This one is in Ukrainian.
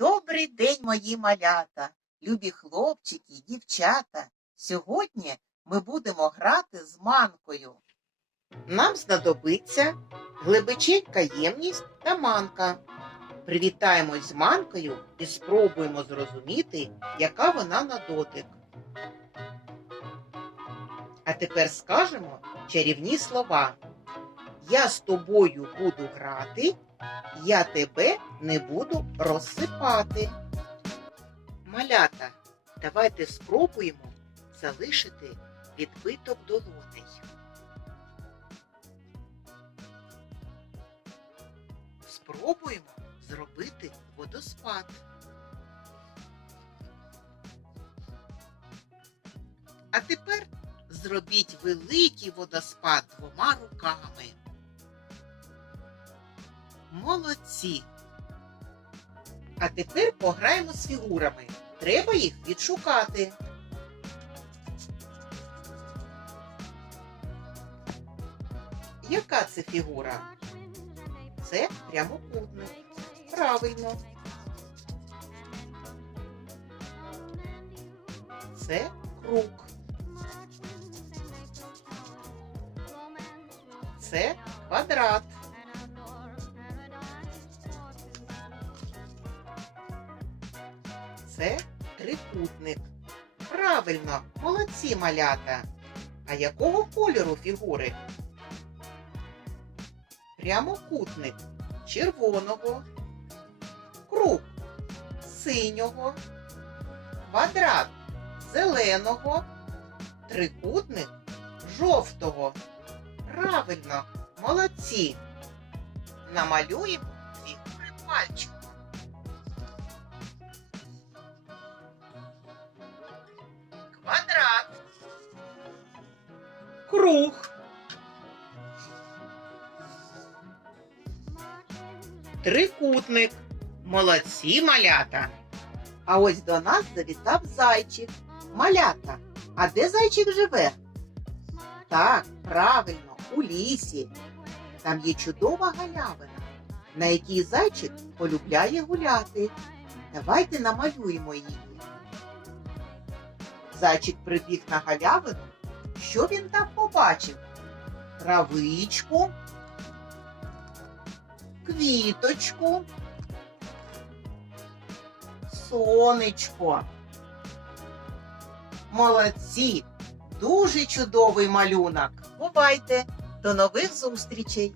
Добрий день, мої малята, любі хлопчики і дівчата. Сьогодні ми будемо грати з манкою. Нам знадобиться глибиченька ємність та манка. Привітаємось з манкою і спробуємо зрозуміти, яка вона на дотик. А тепер скажемо чарівні слова. Я з тобою буду грати, я тебе не буду розсипати. Малята, давайте спробуємо залишити відбиток долоней. Спробуємо зробити водоспад. А тепер зробіть великий водоспад двома руками. Молодці! А тепер пограємо з фігурами. Треба їх відшукати. Яка це фігура? Це прямокутник. Правильно. Це круг. Це квадрат. Це трикутник. Правильно, молодці малята. А якого кольору фігури? Прямокутник червоного, круг синього, квадрат зеленого, трикутник жовтого. Правильно, молодці. Намалюємо фігури пальчиком. Круг. Трикутник. Молодці малята. А ось до нас завітав зайчик. Малята. А де зайчик живе? Так, правильно, у лісі. Там є чудова галявина, на якій зайчик полюбляє гуляти. Давайте намалюємо її. Зайчик прибіг на галявину. Що він там побачив? Травичку, квіточку, сонечко. Молодці! Дуже чудовий малюнок. Бувайте! До нових зустрічей!